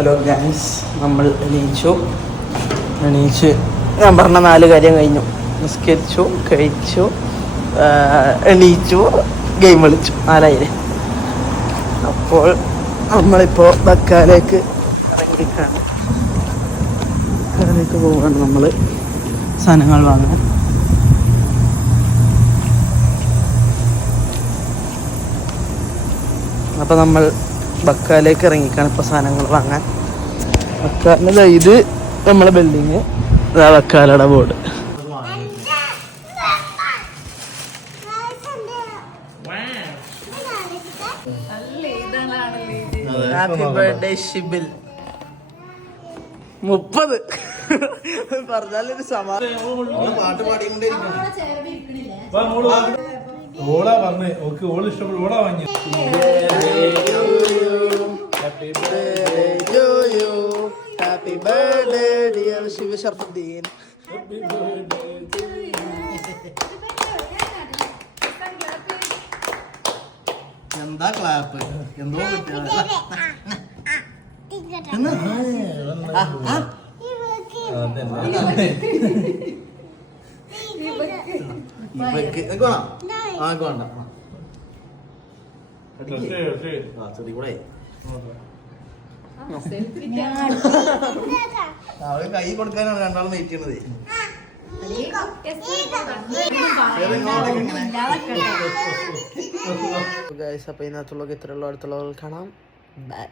Hello guys, നമ്മൾ എണീച്ച് ഞാൻ പറഞ്ഞ 4 കാര്യം കഴിഞ്ഞു. നിസ്കരിച്ചു, കഴിച്ചു, എണീച്ചു, ഗെയിം കളിച്ചു. 4 അപ്പോൾ നമ്മളിപ്പോൾ ബക്കാലേക്ക് പോവുകയാണ്. നമ്മൾ സാധനങ്ങൾ വാങ്ങാൻ. അപ്പോൾ നമ്മൾ ബക്കാലേക്ക് ഇറങ്ങിക്കാണ് ഇപ്പോൾ സാധനങ്ങൾ വാങ്ങാൻ. ബക്കാലിൻ്റെ ഇത് നമ്മളെ ബിൽഡിങ്, ബക്കാലയുടെ ബോർഡ്. Happy birthday Shibil. 30 പറഞ്ഞാലൊരു സമാധാനം. പാട്ട് പാടിക്കൊണ്ടിരിക്കും. ഓളാ പറഞ്ഞേ, ഓക്ക് ഓള് ഇഷ്ടപ്പെട്ടു, ഓളാ വാങ്ങി. Happy birthday to you, happy birthday dear Shiv Sharfuddin. Happy birthday to you. എന്താ ക്ലാപ്പ്? എന്തോ അവര് കൈ കൊടുക്കാനാണ് രണ്ടാളും വെയിറ്റ് ചെയ്യണത്. അപ്പൊ ഇതിനകത്തുള്ള ഇത്രയുള്ള അടുത്തുള്ളവർ കാണാം. ബൈ.